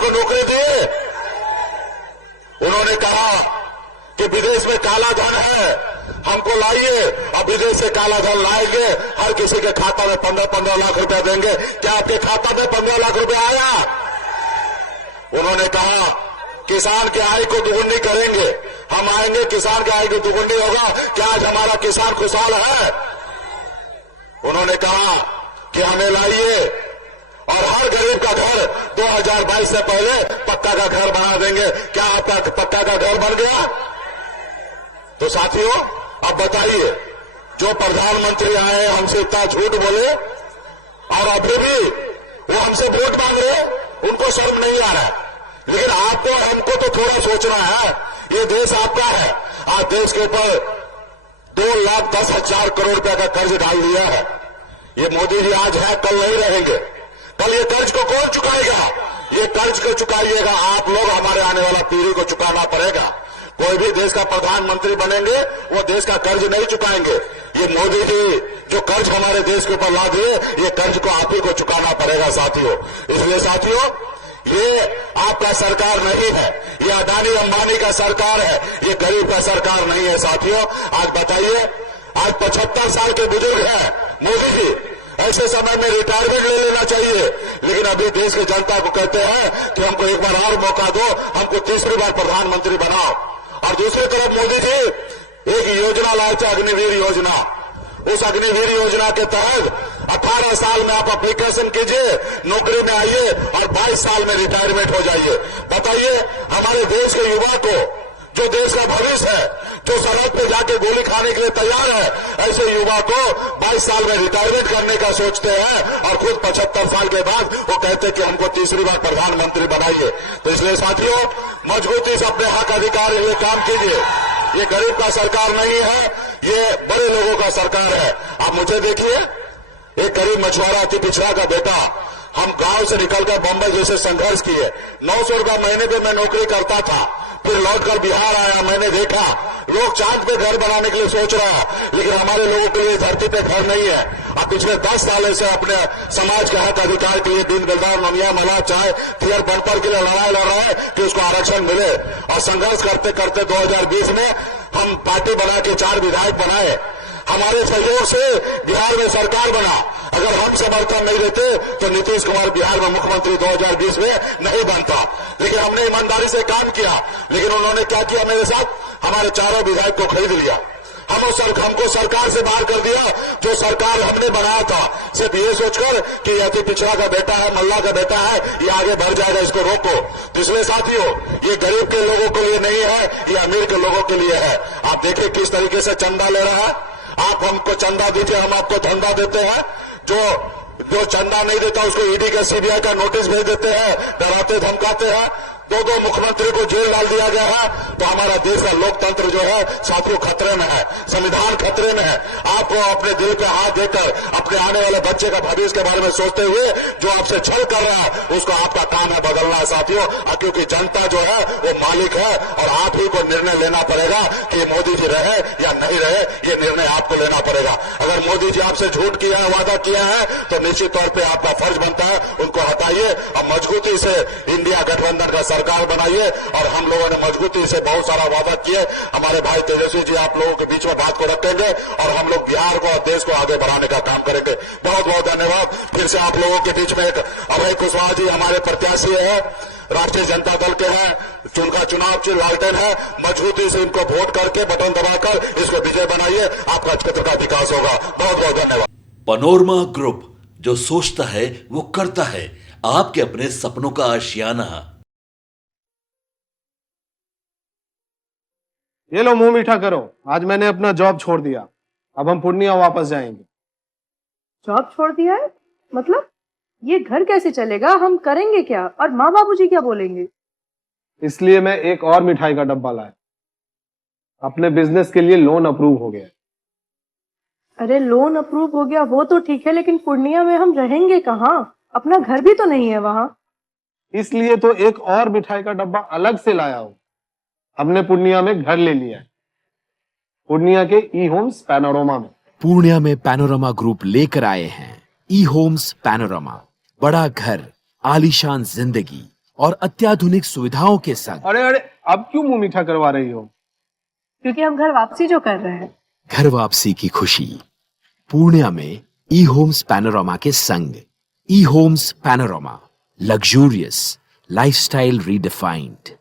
को नौकरी दिए। उन्होंने कहा कि विदेश में काला धन है, हमको लाइए, और विदेश से काला धन लाएंगे, हर किसी के खाता में 15-15 लाख रुपए देंगे। क्या आपके खाता में 15 लाख रुपए आया? उन्होंने कहा किसान की आय को दुगुनी करेंगे, हम आएंगे, किसान की आय को दुगुनी होगा। क्या आज हमारा किसान खुशहाल है? उन्होंने कहा कि हमें लाइए और हर गरीब का घर 2022 से पहले पक्का का घर बना देंगे। क्या आपका पक्का का घर बन गया? तो साथियों, अब बताइए, जो प्रधानमंत्री आए हमसे इतना झूठ बोले और अभी भी वो हमसे वोट मांग रहे, उनको शर्म नहीं आ रहा है। लेकिन आपको हमको तो थोड़ा सोचना है, ये देश आपका है। आज देश के ऊपर 2,10,000 करोड़ रुपए का कर्ज डाल दिया है। ये मोदी जी आज है, कल नहीं रहेंगे। कल ये कर्ज को कौन चुकाएगा? ये कर्ज को चुकाइएगा आप लोग, हमारे आने वाला पीढ़ी को चुकाना पड़ेगा। कोई भी देश का प्रधानमंत्री बनेंगे वो देश का कर्ज नहीं चुकाएंगे। ये मोदी जी जो कर्ज हमारे देश के ऊपर ला दिए, ये कर्ज को आप ही को चुकाना पड़ेगा साथियों। इसलिए साथियों, ये आपका सरकार नहीं है, ये अदानी अंबानी का सरकार है, ये गरीब का सरकार नहीं है साथियों। आज बताइए, आज 75 साल के बुजुर्ग हैं मोदी जी, ऐसे समय में रिटायरमेंट ले लेना चाहिए, लेकिन अभी देश की जनता को कहते हैं कि हमको एक बार और मौका दो, हमको तीसरी बार प्रधानमंत्री बनाओ। और दूसरी तरफ मोदी जी एक योजना लाए थे, अग्निवीर योजना। उस अग्निवीर योजना के तहत 18 साल में आप एप्लीकेशन कीजिए, नौकरी में आइए और 22 साल में रिटायरमेंट हो जाइए। बताइए, हमारे देश के युवा को, जो देश का भविष्य है, जो सरहद पे जाके गोली खाने के लिए तैयार है, ऐसे युवा को 22 साल में रिटायरमेंट करने का सोचते हैं और खुद 75 साल के बाद वो कहते हैं कि हमको तीसरी बार प्रधानमंत्री बनाइए। तो इसलिए साथियों, मजबूती से अपने हक अधिकार के लिए काम कीजिए। ये गरीब का सरकार नहीं है, ये बड़े लोगों का सरकार है। आप मुझे देखिए, एक गरीब मछुआरा अति पिछड़ा का बेटा, हम गांव से निकलकर बम्बई जैसे संघर्ष किए। 900 रुपया महीने पे मैं नौकरी करता था, फिर लौटकर बिहार आया। मैंने देखा लोग चांद पे घर बनाने के लिए सोच रहा है, लेकिन हमारे लोगों के लिए धरती पे घर नहीं है। अब पिछले 10 साल से अपने समाज के हक अधिकार के लिए दिन बेदार नमिया मला चाहे थियर बनकर के लिए लड़ाई लड़ रहा है कि उसको आरक्षण मिले। और संघर्ष करते करते 2020 में हम पार्टी बना के 4 विधायक बनाए। हमारे सहयोग से बिहार में सरकार बना। अगर हम समर्थन नहीं देते तो नीतीश कुमार बिहार में मुख्यमंत्री 2020 में नहीं बनता। लेकिन हमने ईमानदारी से काम किया। लेकिन उन्होंने क्या किया मेरे साथ? हमारे 4 विधायक को खरीद लिया। हमको सरकार से बाहर कर दिया। जो सरकार हमने बनाया था, सिर्फ ये सोचकर कि अति पिछड़ा का बेटा है, मल्ला का बेटा है, ये आगे बढ़ जाएगा, इसको रोको। तो इसलिए साथियों, ये गरीब के लोगों के लिए नहीं है, ये अमीर के लोगों के लिए है। आप देखिए किस तरीके से चंदा ले रहा है। आप हमको चंदा दीजिए, हम आपको चंदा देते हैं। जो चंदा नहीं देता उसको ईडी के सीबीआई का नोटिस भेज देते हैं, डराते धमकाते हैं। 2 मुख्यमंत्री को जेल डाल दिया गया है। तो हमारा देश का लोकतंत्र जो है साथियों खतरे में है, संविधान खतरे में है। आपको अपने दिल पे हाथ देकर अपने आने वाले बच्चे का भविष्य के बारे में सोचते हुए जो आपसे छल कर रहा है, उसको आपका काम है बदलना है साथियों। क्योंकि जनता जो है वो मालिक है और आप ही को निर्णय लेना पड़ेगा कि मोदी जी रहे या नहीं रहे, ये निर्णय आपको लेना पड़ेगा। अगर मोदी जी आपसे झूठ किया है, वादा किया है, तो निश्चित तौर पर आपका फर्ज बनता है उनको हटाइए और मजबूती से इंडिया गठबंधन का सरकार बनाइए। और हम लोगों ने मजबूती से बहुत सारा वादा किए। हमारे भाई तेजस्वी जी आप लोगों के बीच में बात को रखेंगे और हम लोग बिहार को और देश को आगे बढ़ाने का काम करेंगे। बहुत बहुत धन्यवाद। फिर से आप लोगों के बीच में एक अभय कुशवाहा जी हमारे प्रत्याशी है, राष्ट्रीय जनता दल के हैं, उनका चुनाव लालटेन है। मजबूती से इनको वोट करके बटन दबाकर इसको विजय बनाइए, आपका क्षेत्र का विकास होगा। बहुत बहुत धन्यवाद। पनोरमा ग्रुप, जो सोचता है वो करता है। आपके अपने सपनों का आशियाना। ये लो मुंह मीठा करो, आज मैंने अपना जॉब छोड़ दिया। अब हम पूर्णिया वापस जाएंगे। जॉब छोड़ दिया है? मतलब ये घर कैसे चलेगा? हम करेंगे क्या? और माँ बाबूजी क्या बोलेंगे? इसलिए मैं एक और मिठाई का डब्बा लाया। अपने बिजनेस के लिए लोन अप्रूव हो गया। अरे लोन अप्रूव हो गया वो तो ठीक है, लेकिन पूर्णिया में हम रहेंगे कहाँ? अपना घर भी तो नहीं है वहाँ। इसलिए तो एक और मिठाई का डब्बा अलग से लाया हूँ। हमने पूर्णिया में घर ले लिया है, पूर्णिया के ई होम्स पैनोरमा में। पूर्णिया में पैनोरमा ग्रुप लेकर आए हैं ई होम्स पैनोरमा। बड़ा घर, आलीशान जिंदगी और अत्याधुनिक सुविधाओं के संग अरे अरे, अब क्यों मुंह मीठा करवा रही हो? क्योंकि हम घर वापसी जो कर रहे हैं। घर वापसी की खुशी पूर्णिया में ई होम्स पैनोरामा के संग। ई homes panorama, luxurious lifestyle redefined.